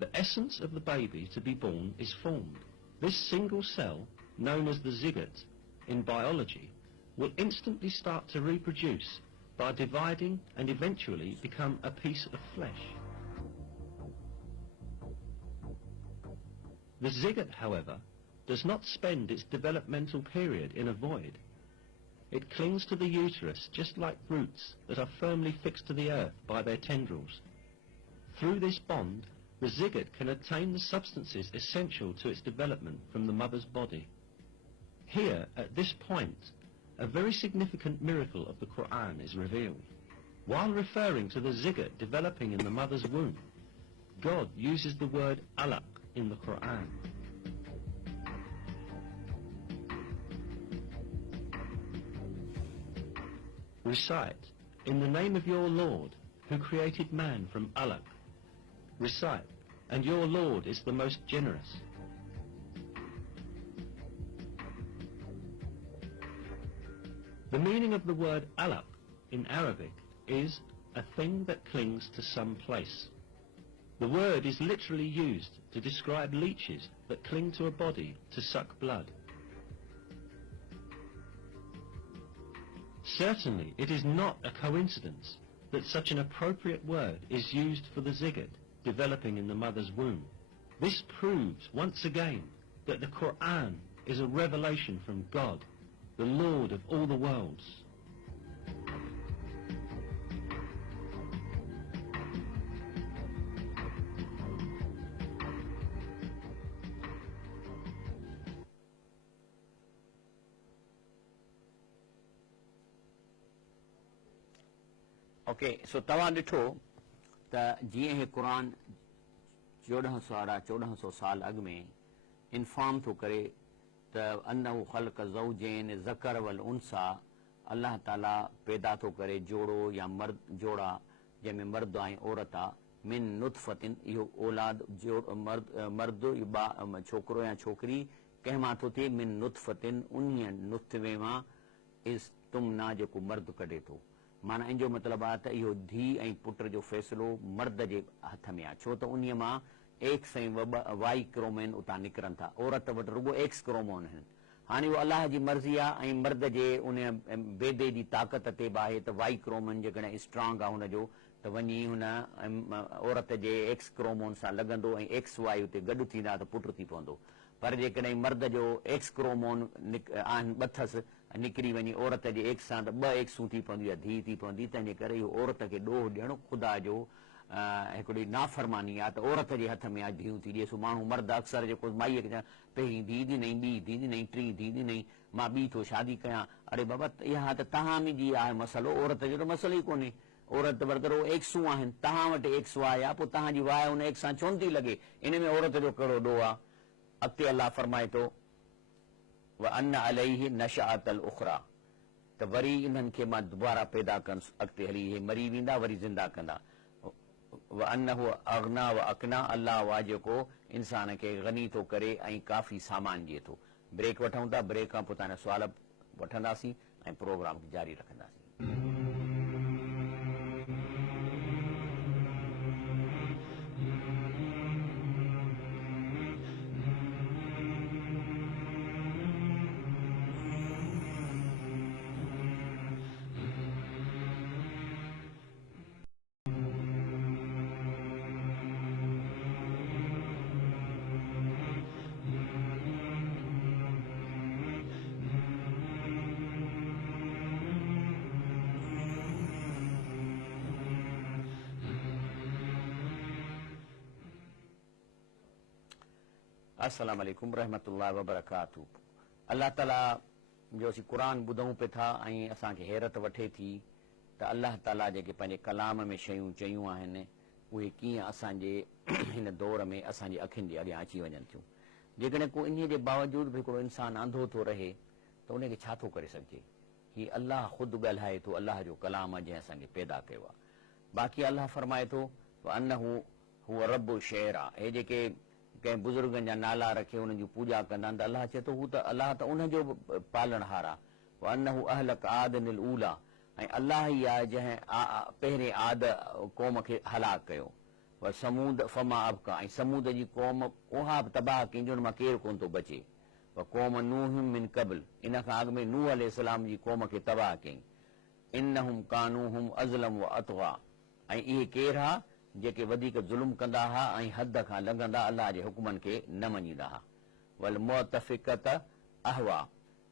the essence of the baby to be born is formed. This single cell, known as the zygote in biology, will instantly start to reproduce by dividing and eventually become a piece of flesh. The zygote, however, does not spend its developmental period in a void. It clings to the uterus just like roots that are firmly fixed to the earth by their tendrils. Through this bond, the zygote can obtain the substances essential to its development from the mother's body. Here, at this point, a very significant miracle of the Quran is revealed. While referring to the zygote developing in the mother's womb, God uses the word alaq in the Quran. Recite, in the name of your Lord, who created man from alaq. Recite, and your Lord is the most generous. The meaning of the word alaq in Arabic is a thing that clings to some place. The word is literally used to describe leeches that cling to a body to suck blood. Certainly, it is not a coincidence that such an appropriate word is used for the zygote developing in the mother's womb. This proves, once again, that the Quran is a revelation from God, the Lord of all the worlds. Okay so तव्हां ॾिठो त जीअं ही क़ुर 1400 साल अॻु में इंफॉर्म थो करे त अन्नहु ख़ल्क़ ज़ौजैन ज़कर वल उनसा, अल्लाह ताला पैदा थो करे जोड़ो या मर्द जोड़ा जंहिंमें मर्द ऐं औरत आहे, मिन नुतफ़तिन, इहो औलाद मर्द छोकिरो या छोकिरी कंहिं मां थो थिए, मिन नुतफ़तिन, उन नुतफ़े मां इस तुमना जेको मर्द कढे थो। माना इन जो मतिलबु आहे त इहो धीउ ऐं पुट जो फ़ैसिलो मर्द जे हथ में आहे, छो त उन मां एक्स ऐं वाई क्रोमोन उतां निकिरनि था, औरत वटि रुगो एक्स क्रोमोन आहिनि। हाणे उहो अलाह जी मर्ज़ी आहे ऐं मर्द जे उन बेदे जी ताक़त ते बि आहे त वाई क्रोमोन जेकॾहिं स्ट्रांग आहे हुनजो त वञी हुन औरत जे एक्स क्रोमोन सां लॻंदो ऐं एक्स वाई हुते गॾु थींदा त पुटु थी पवंदो। पर जेकॾहिं मर्द जो एक्स क्रोमोन आहिनि ॿ निकिरी वञी औरत जे एक्स सां त ॿ एक्सूं थी पवंदियूं या धीउ थी पवंदी। तंहिंजे करे इहो औरत खे ॾोह ॾियणु ख़ुदा जो हिकिड़ी नाफ़रमानी आहे त औरत जे हथ में आहे धीउ थी ॾिए। माण्हू मर्द अक्सर जेको माईअ खे चवनि पहिरीं धीउ ॾिनई, ॿी धीउ ॾिनई, टीं धीउ ॾिनई, मां ॿी थो शादी कयां। अरे बाबा इहा त तव्हां में जी आहे मसइलो, औरत जो त मसइलो ई कोन्हे। औरत वटि एक्सूं आहिनि, तव्हां वटि एक्स वाय आहे, पोइ तव्हांजी वाय हुन एक्स सां छो नथी लॻे? इन में औरत जो कहिड़ो ॾोह आहे? अॻिते अलाह फरमाए थो व अन अलैहि नशअतल उखरा, त वरी इन्हनि खे मां दुबारा पैदा कंदुसि, अॻिते हली इहे मरी वेंदा वरी ज़िंदा कंदा। व अन्नहु अगना व अकना, अल्लाह वाह जेको इंसान खे गनी थो करे ऐं काफ़ी सामान ॾिए थो। ब्रेक वठूं था, ब्रेक खां पोइ तव्हांजा सुवाल वठंदासीं ऐं प्रोग्राम खे जारी रखंदासीं। अस्सलाम वालेकुम रहमतुल्लाहि व बरकातहू। अल्लाह ताला जो असीं क़ुर ॿुधूं पिया था ऐं असांखे हैरत वठे थी त अल्लाह ताला जेके पंहिंजे कलाम में शयूं चयूं आहिनि उहे कीअं असांजे हिन दौर में असांजी अखियुनि जे अॻियां अची वञनि थियूं। जेकॾहिं को इन जे बावजूदि बि हिकिड़ो इंसानु अंधो थो रहे त उनखे छा थो करे सघिजे? हीउ अल्लाह ख़ुदि ॻाल्हाए थो, अल्लाह जो कलाम जंहिं असांखे पैदा कयो आहे। बाक़ी अल्लाह फरमाए थो अन्नहु हुअ रब्बु शहर आहे। हे जेके कंहिं बुज़ुर्गनि जा नाला रखे उन्हनि जी पूॼा कंदा आहिनि त अलाह चए थो हू त अलाह त उनजो पालणहार आहे। अन्नहु अहलक आदनिल ऊला, ऐं अलाह ई आहे जंहिं पहिरें आद क़ौम खे हलाक कयो। समूद फमा अबका, ऐं समूद जी क़ौम उहा बि तबाह कई जो मां केरु कोन थो बचे। क़ौम नूह मिन क़बल, इन खां अॻु में नूह अलैहिस्सलाम जी क़ौम खे तबाह कई। इन्नहुम कानूहुम अज़लम व अतग़ा, ऐं इहे केरु हा जेके वधीक ज़ुल्म कंदा हुआ ऐं हद खां लंघंदा, अलाह जे हुक्मनि खे न मञींदा हुआ। वल मुतफ़िक़त अहवा,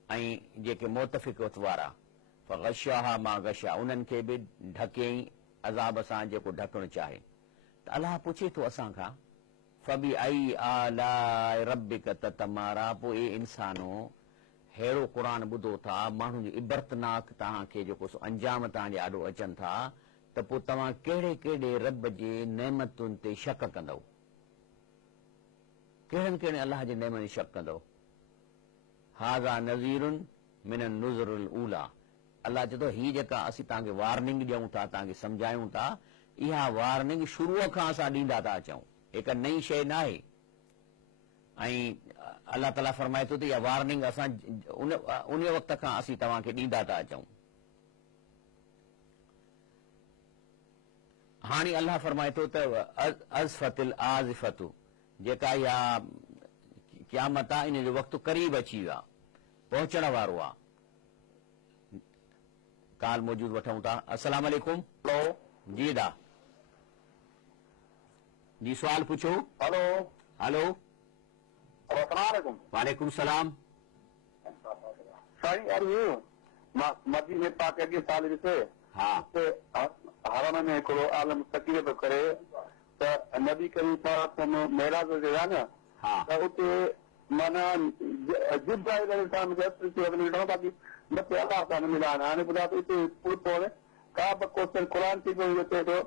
ऐं जेके मुतफ़िक़त वारा फ़ग़शाहा मा गशा, उन्हनि खे बि ढकेई अज़ाब सां जेको ढकणु चाहे। त अलाह पुछे थो असां खां फबी आई आलाए रब्बिक ततमारा, पोइ ए इंसानो अहिड़ो क़ुर ॿुधो था, माण्हुनि जी इबरतनाक तव्हांखे जेको अंजाम तव्हांजे आॾो अचनि था, त पोइ तव्हां कहिड़े कहिड़े रब जे नेमतुनि ते शक कंदव? कहिड़नि कहिड़े अलाह जे नेमतुनि ते शक कंदव? हाज़ा नज़ीरुन मिन नुज़ुरुल ऊला, अलाह चए थो हीअ जेका असीं तव्हांखे वार्निंग ॾियूं था, तव्हांखे सम्झायूं था, इहा वार्निंग शुरूअ खां असां ॾींदा था अचूं, हिकु नई शइ न आहे। ऐं अलाह ताला फरमाए थो त इहा वार्निंग असां उन वक़्त खां असीं तव्हांखे ॾींदा था अचूं। हाणे अलाह फरमाए थो त अज़फतिल आज़िफतु, जेका इहा क़यामत आहे इन जो वक़्तु क़रीब अची वियो आहे, पहुचण वारो आहे। काल मौजूद वठूं था। अस्सलाम वालेकुम। हेलो जी दा जी, सुवाल पूछो। हेलो हेलो अस्सलामुअलैकुम। वालेकुम सलाम। साईं अर्ज़ु मां मदीने पाक अॻे साल ॾिसे हा हरम में हिकिड़ो आलम तकरीर थो करे त नबी करीम सल्लल्लाहु मेराज ते विया न हा त उते माना जिब्राइल अलैहिस्सलाम जे हथ ते मिलणो बाक़ी मथे अलाह सां न मिला आहिनि। हाणे ॿुधायो त हिते पूरो का बि क्वेश्चन क़ुर थी पियो चए थो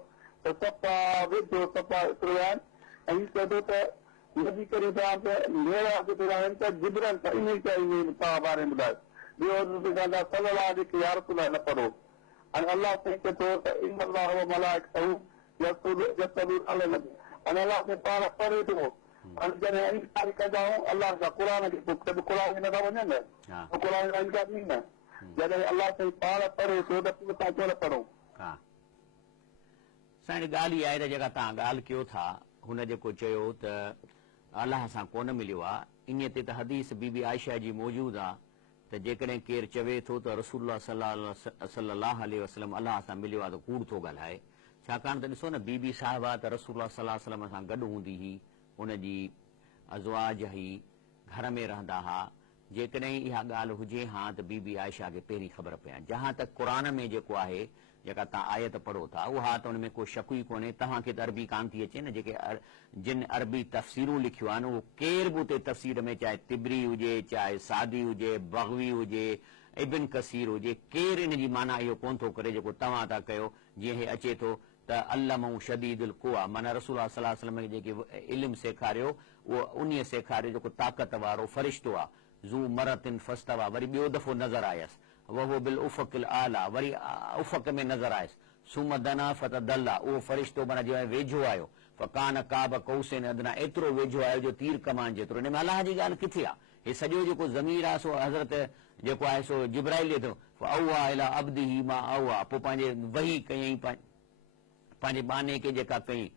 त सफ़ा वेझो सफ़ा एतिरो आहिनि ऐं हीउ चए थो त नबी करीम मेराज ते विया आहिनि त जिब्राइल त इन तव्हां बारे में ॿुधायो। ॿियो सल्लल्लाहु अलैहि या रसूल न पढ़ो। हाणे अलाह साईं चए थो त इन अलाह व मलाइकतहू यसल्लूना अला नबी। हाणे अलाह साईं पाण पढ़े थो। हाणे जॾहिं इनकार कंदा आहियूं अलाह जा क़ुर खे पोइ क़ुर में नथा वञनि न हा क़ुर जा इनकार ॾींदा न जॾहिं अलाह साईं पाण पढ़े थो त पोइ तव्हां छो न पढ़ो। हा साईं ॻाल्हि इहा आहे त जेका तव्हां ॻाल्हि कयो था हुन जेको चयो त अलाह सां कोन मिलियो आहे इन ते त हदीस बीबी आयशा जी मौजूदु आहे त जेकॾहिं केरु चवे थो त रसूलुल्लाह सल्लल्लाहु अलैहि वसल्लम अलाह सां मिलियो आहे त कूड़ थो ॻाल्हाए। छाकाणि त ॾिसो न बीबी साहिबा त रसूलुल्लाह सल्लल्लाहु अलैहि वसल्लम सां गॾु हूंदी हुई, हुनजी अज़वाज हुई, घर में रहंदा हुआ। जेकॾहिं इहा ॻाल्हि हुजे हा त बीबी आयशा खे पहिरीं ख़बर पए। जहां तक क़ुर में जेको आहे जेका तव्हां आयत पढ़ो था उहा त हुन में को शक ई कोन्हे। तव्हांखे त अरबी कान थी अचे न, जेके जिन अरबी तफ़सीरूं लिखियूं आहिनि उहो केर बि उते तफ़सीर में चाहे तिबरी हुजे, चाहे सादी हुजे, बग़वी हुजे, इब्न कसीर हुजे, केरु इन जी माना इहो कोन थो करे जेको तव्हां था कयो। जीअं हे अचे थो त अल्लमहु शदीदुल क़ुवा माना रसूलुल्लाह सल्लल्लाहु अलैहि वसल्लम खे जेके इल्मु सेखारियो उहो उन सेखारियो जेको ताक़त वारो फ़रिश्तो आहे। ज़ू मरतिन फस्तवा वरी ॿियो दफ़ो नज़र आयसि वहो बिल उफ़क़िल आला वरी उफ़क़ में नज़र आयसि सुम दना फ़तदल्ला उहो फ़रिश्तो माना जो वेझो आयो फ़कान काब कौसेन अदना एतिरो वेझो आयो जो तीर कमान जेतिरो। हिन में अलाह जी ॻाल्हि किथे आहे? हे सॼो जेको ज़मीर आहे सो हज़रत जेको आहे सो जिब्राइल ॾिए थो अव्वा इला अब्दिही मा अव्वा पोइ पंहिंजे वही कयईं पंहिंजे बाने खे जेका कई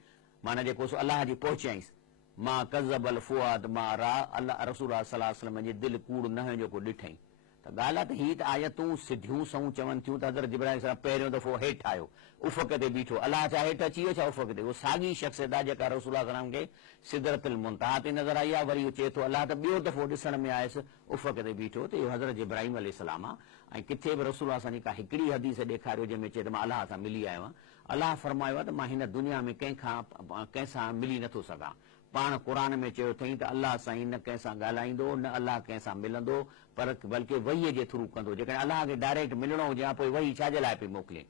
माना जेको सो अलाह जी पहुचाईंसि मां कज़बल फुआद मां रा अलाह रसूलुल्लाह सल्लल्लाहु अलैहि वसल्लम जे दिलि कूड़ न हुयो जेको ॾिठईं। त ॻाल्हि आहे त हीअ त आयतूं सिधियूं सऊं चवनि थियूं त हज़रत जिब्राइल सां पहिरियों दफ़ो हेठि आयो उफ़क़ ते बीठो अलाह छा हेठि अची वियो छा उफ़क़ ते? उहो साॻी शख़्सियत आहे जेका रसूलुल्लाह सल्लल्लाहु अलैहि वसल्लम खे सिदरतुल मुंतहा ते नज़र आई आहे। वरी उहो चए थो अलाह त ॿियो दफ़ो ॾिसण में आयुसि उफ़क़ ते बीठो त इहो हज़रत इब्राहिम अलैहिस्सलाम आहे। ऐं किथे बि रसूलुल्लाह सां का हिकिड़ी हदीस ॾेखारियो जंहिंमें चए त मां अलाह सां मिली आयो आहियां। अलाह फरमायो आहे त मां हिन दुनिया में कंहिंसां मिली नथो सघां। पाण क़ुर में चयो अथई त अलाह साईं न कंहिंसां ॻाल्हाईंदो न अलाह कंहिंसां मिलंदो पर बल्कि वहीअ जे थ्रू कंदो। जेकॾहिं अलाह खे डायरेक्ट मिलणो हुजे हा पोइ वही छाजे लाइ पई मोकिले?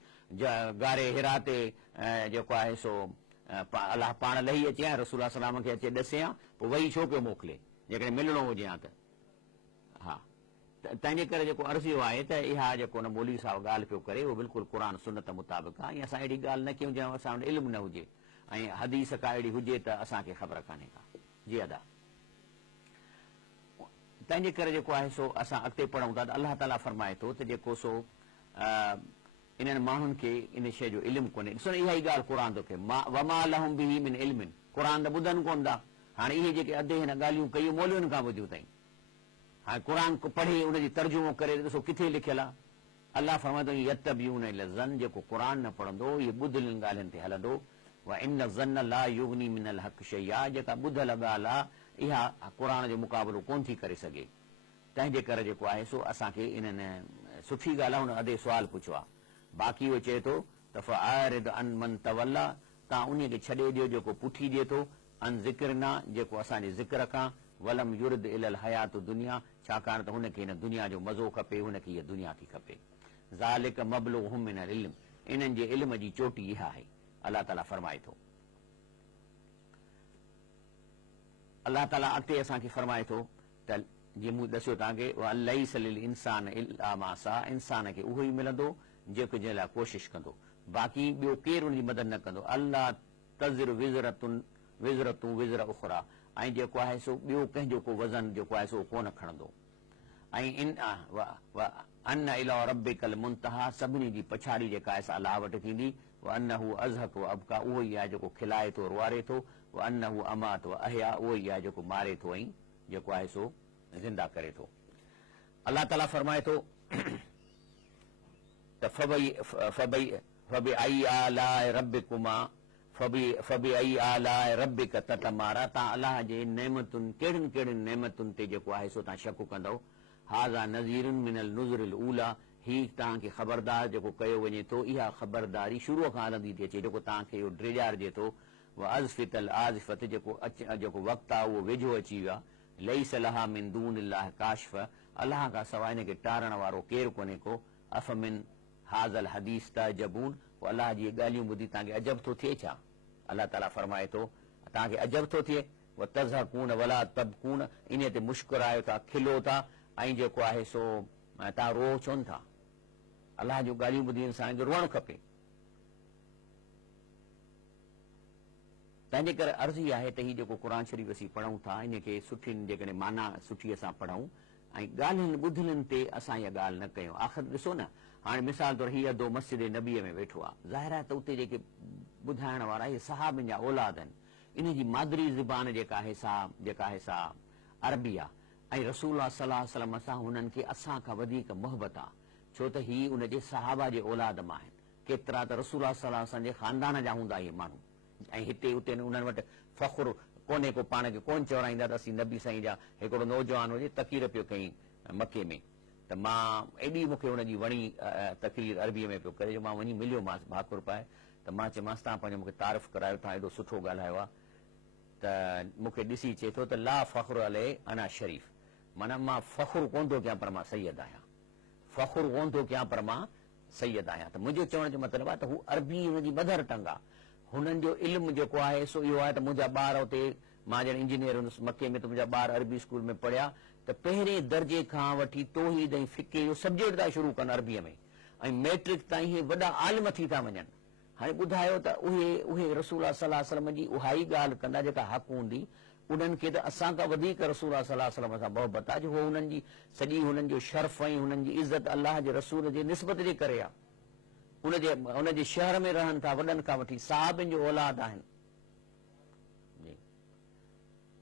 गारे हिरा ते जेको आहे सो अलाह पाण लही अचे हा रसूलुल्लाह सल्लल्लाहु अलैहि वसल्लम खे अचे ॾसे हा पोइ वही छो पियो मोकिले जेकॾहिं मिलणो हुजे हा त? हा तंहिंजे करे जेको अर्ज़ियो आहे त इहा जेको न मौलवी साहिब ॻाल्हि पियो करे उहो बिल्कुलु क़ुर सुन्नत मुताबिक़ आहे। ऐं असां अहिड़ी ॻाल्हि न कयूं जंहिं असां वटि इल्मु न हुजे ऐं हदीस का अहिड़ी हुजे त असांखे ख़बर कान्हे का। जी अदा तंहिंजे करे जेको आहे सो असां अॻिते पढ़ूं था त अलाह ताला फरमाए थो त जेको सो इन्हनि माण्हुनि खे इन शइ जो इल्मु कोन्हे। ॾिसो इहा ई ॻाल्हि क़ुर थो खे वमा लहुम बिही मिन इल्मिन क़ुर त ॿुधनि कोन था। हाणे इहे जेके अधे हिन ॻाल्हियूं कयूं मौलवियुनि खां ॿुधियूं अथई। हाणे क़ुर पढ़े उनजी तर्जुमो करे ॾिसो किथे लिखियलु आहे। अलाह फरमाए थो यतबिऊन इला ज़न जेको क़ुर न पढ़ंदो इहे ॿुधल ॻाल्हियुनि ते हलंदो व इन ज़न ला युगनी मिनल हक़ शैया जेका ॿुधल ॻाल्हि आहे इहा क़ुर जो मुक़ाबिलो कोन थी करे सघे। तंहिंजे करे जेको आहे सो असांखे इन्हनि सुठी ॻाल्हि आहे हुन अधे सुवाल पुछियो आहे। बाक़ी उहो चए थो त फ़आरिद अन मन तवल्ला तव्हां उन खे छॾे ॾियो जेको पुठी ॾिए थो अन ज़िक्रना जेको असांजे ज़िक्र खां वलम युरिद इलल हयात दुनिया छाकाणि त हुनखे हिन दुनिया जो मज़ो खपे हुनखे हीअ दुनिया थी खपे। ज़ालिक मबलुगहुम मिनल इल्म इन्हनि जे इल्म जी चोटी इहा आहे। अलाह ताला फरमाए थो अलाह ताला अॻिते असांखे फरमाए थो त जीअं मूं ॾसियो तव्हांखे लैस लिल इंसान इल्ला मा सा इंसान खे उहो ई मिलंदो जेको जंहिं लाइ कोशिशि कंदो बाक़ी ॿियो केरु हुनजी मदद न कंदो। अल्लाह तज़िर विज़रतूं विज़र उखरा ऐं जेको आहे सो ॿियो कंहिंजो को वज़न जेको आहे सो कोन खणंदो। ऐं अन इला रब्बिकल मुंतहा सभिनी जी पछाड़ी जेका आहे सा अलाह वटि थींदी व अनहु अज़हक व अबका उहो ई आहे जेको खिलाए थो रुआरे थो व अनहु अमात व अहया उहो ई आहे जेको मारे थो ऐं जेको आहे सो ज़िंदा करे थो। अलाह ताला फरमाए थो त फबई आई आला रब्बिकुमा फबी आला रब्बिक ततमारा, तव्हां अलाह जे नेमतुनि कहिड़ियुनि कहिड़ियुनि नेमतुनि ते जेको आहे सो तव्हां शक कंदव। हाज़ा नज़ीरुन मिनल नुज़ुरिल ऊला, ही तव्हांखे ख़बरदार जेको कयो वञे थो, इहा ख़बरदारी शुरूअ खां हलंदी थी अचे, जेको तव्हांखे इहो ड्रिजारिजे थो। वअज़फ़ितल आज़िफ़त, जेको वक़्तु आहे उहो वेझो अची वियो आहे। लईस लहा मिन दूनिल्लाहि काशिफ़, अलाह खां सवाइ हिनखे टारण वारो केरु कोन्हे को। अफ़मिन हाज़ल हदीस तअजबून, पोइ अलाह जी ॻाल्हियूं ॿुधी तव्हांखे अजब थो थिए छा? अलाह ताला फरमाए थो तव्हांखे अजब थो थिए। वतज़हकून वला तबकून, इन ते मुस्कुरायो था, खिलो था, ऐं जेको आहे सो तव्हां रो छो था? अलाह जूं ॻाल्हियूं ॿुधी इंसान खे रोअणु खपे। तंहिंजे करे अर्ज़ु ई आहे त हीउ जेको क़ुर शरीफ़ असीं पढ़ूं था, इनखे सुठी जेकॾहिं माना सुठी असां पढ़ूं ऐं ॻाल्हियुनि ॿुधलनि ते असां इहा ॻाल्हि न कयूं। आख़िर ॾिसो न, हाणे मिसाल तौरु हीउ अदो मस्जिद नबीअ में वेठो आहे, ज़ाहिर आहे त उते जेके ॿुधाइण वारा इहे सहाबनि जा औलाद आहिनि, इन जी मादरी ज़ुबान जेका आहे सा अरबी आहे, ऐं रसूल सल्लल्लाहु अलैहि वसल्लम सां हुननि खे असां खां वधीक मोहबत आहे, छो त हीअ उनजे सहाबा जे औलाद मां आहिनि। केतिरा त रसूल सल्लल्लाहु अलैहि वसल्लम जे ख़ानदान जा हूंदा इहे माण्हू, ऐं हिते उते उन्हनि वटि फ़ख़ुरु कोन्हे को, पाण खे कोन चवराईंदा त असीं नबी साईं जा। हिकिड़ो नौजवान हुजे तक़रीर पियो कई मके में, त मां एॾी मूंखे हुनजी वणी तक़रीर अरबीअ में पियो करे, जो मां वञी मिलियोमांसि भाकुर पाए, त मां चयोमांसि तव्हां पंहिंजो मूंखे तारीफ़ करायो, तव्हां एॾो सुठो ॻाल्हायो आहे। त मूंखे ॾिसी चए थो त ला फ़ख़्रु अलैहि अना शरीफ़, माना मां फ़ख़ुरु कोन थो कयां पर मां सैयद आहियां, फ़ख़ुरु कोन थो कयां पर मां सैयद आहियां। त मुंहिंजो चवण जो मतिलबु आहे त हू अरबी हुनजी मदर टंग आहे, हुननि जो इल्मु जेको आहे सो इहो आहे त मुंहिंजा ॿार हुते, मां ॼण इंजीनियर हुयुसि मके में, त मुंहिंजा ॿार अरबी स्कूल में पढ़िया, त पहिरें दर्जे खां वठी तौहीद ऐं फ़िक़्ह जो सब्जेक्ट था शुरू कनि अरबीअ में, ऐं मैट्रिक ताईं इहे वॾा आलिम थी था वञनि। हाणे ॿुधायो त उहे रसूल सल्लल्लाहु अलैहि वसल्लम जी उहा ई ॻाल्हि कंदा जेका हक़ हूंदी, उन्हनि खे त असां खां वधीक रसूल सल्लल्लाहु अलैहि वसल्लम सां मोहबत आहे, जो उहो हुननि जी सॼी हुननि जो शर्फ़ ऐं हुननि जी इज़त अलाह जे रसूल जे निस्बत जे करे आहे। उनजे शहर में रहनि था, वॾनि खां वठी साहिबनि जो औलाद आहिनि।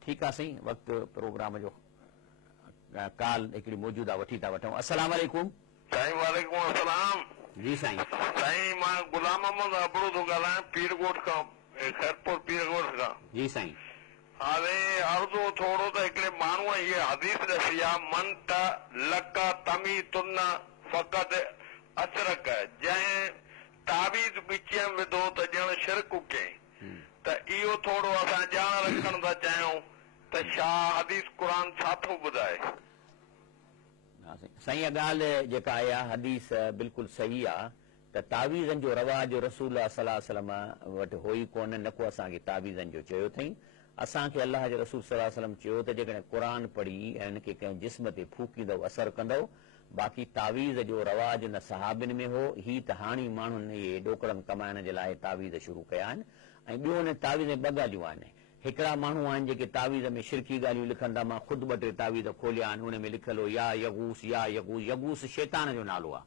ठीकु आहे साईं, वक़्तु प्रोग्राम जो काल हिकिड़ी मौजूदा वठी था वठूं। अस्सलाम वालेकुम। साईं वालेकुम अस्सलाम। जी साईं। साईं मां गुलाम मोहम्मद अबड़ो थो ॻाल्हायां, पीरकोट खां, खैरपुर पीरकोट खां। जी साईं। हाणे अर्ज़ो थोरो त हिकिड़े माण्हूअ इहे हदीस ॾसी आहे, मन त लक तमी तुन फ़क़त अशरक, जंहिं ताबीज़ ॿिचीअ में विधो त ॼण शिरक कयईं। त इहो थोरो असां ॼाण रखण था चाहियूं त छा हदीस क़ुर छा थो ॿुधाए? साईं इहा ॻाल्हि जेका आहे हदीस बिल्कुलु सही आहे त तावीज़नि जो रवाज रसूल सल्लल्लाहु अलैहि वसल्लम वटि हुई कोन, न को असांखे तावीज़नि जो चयो अथई। असांखे अलाह जे रसूल सल्लल्लाहु अलैहि वसल्लम चयो त जेकॾहिं क़ुर पढ़ी ऐं हिनखे कंहिं जिस्म ते फूकींदव असरु कंदव, बाक़ी तावीज़ जो रवाज न सहाबिन में हो, ही त हाणे माण्हुनि इहे ॾोकड़नि कमाइण जे लाइ तावीज़ शुरू कया आहिनि। ऐं ॿियो हिन तावीज़ में ॿ ॻाल्हियूं आहिनि। हिकिड़ा माण्हू आहिनि जेके तावीज़ में शिरकी ॻाल्हियूं लिखनि था, मां ख़ुदि ॿ टे तावीज़ खोलिया आहिनि, हुन में लिखियलु हो या यगूस या यगूस, यगूस शैतान जो नालो आहे,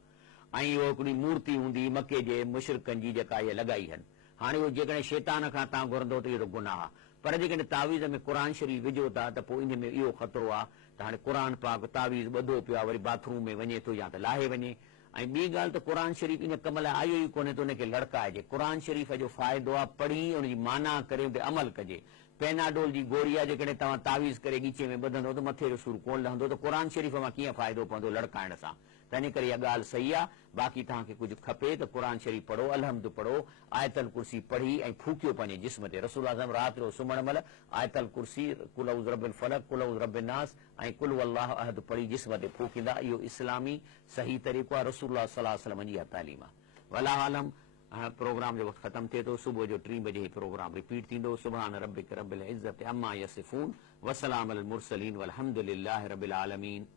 ऐं इहो हिकिड़ी मूर्ति हूंदी मके जे मुशरिकनि जी जेका इहे लॻाई आहिनि। हाणे उहो जेकॾहिं शैतान खां तव्हां घुरंदो त इहो त गुनाह आहे, पर जेकॾहिं तावीज़ में क़ुर शरीफ़ विझो था त पोइ इन में इहो ख़तरो आहे त हाणे क़ुर पाक तावीज़ ॿधो पियो आहे, वरी बाथरूम में वञे थो या त लाहे वञे। ऐं ॿी ॻाल्हि त क़ुर शरीफ़ इन कम लाइ आयो ई कोन्हे त उनखे लड़काइजे। क़ुर शरीफ़ जो फ़ाइदो आहे पढ़ी उनजी माना करे उन ते अमल कजे। पेनाडोल जी गोरी आहे, जेकॾहिं तव्हां तावीज़ करे ॻीचे में ॿधंदो त मथे जो सूरु कोन लहंदो, त क़ुर शरीफ़ मां कीअं फ़ाइदो पवंदो लड़काइण सां? त इन करे इहा ॻाल्हि सही आहे। बाक़ी तव्हांखे कुझु खपे त क़ुर शरीफ़ पढ़ो, अलहम्द पढ़ो, आयतल कुर्सी पढ़ी ऐं फूकियो पंहिंजे जिस्म ते। रसूल आज़म राति जो सुम्हण महिल आयतल कुर्सी, कुल औज़ रब्बिल फलक, कुल औज़ रब्बिन नास ऐं कुल वल्लाहु अहद पढ़ी जिस्म ते फूकींदा। इहो इस्लामी सही तरीक़ो आहे, रसूल सल्लल्लाहु अलैहि वसल्लम जी इहा तालीम आहे। वल्लाहु आलम। प्रोग्राम जो वक़्तु ख़तमु थिए थो, सुबुह जो 3 बजे ही प्रोग्राम रिपीट थींदो। सुभान रब्बिक रब्बिल इज़्ज़ति अम्मा यसिफून वसलाम अलल मुरसलीन वल्हम्दुलिल्लाहि रब्बिल आलमीन।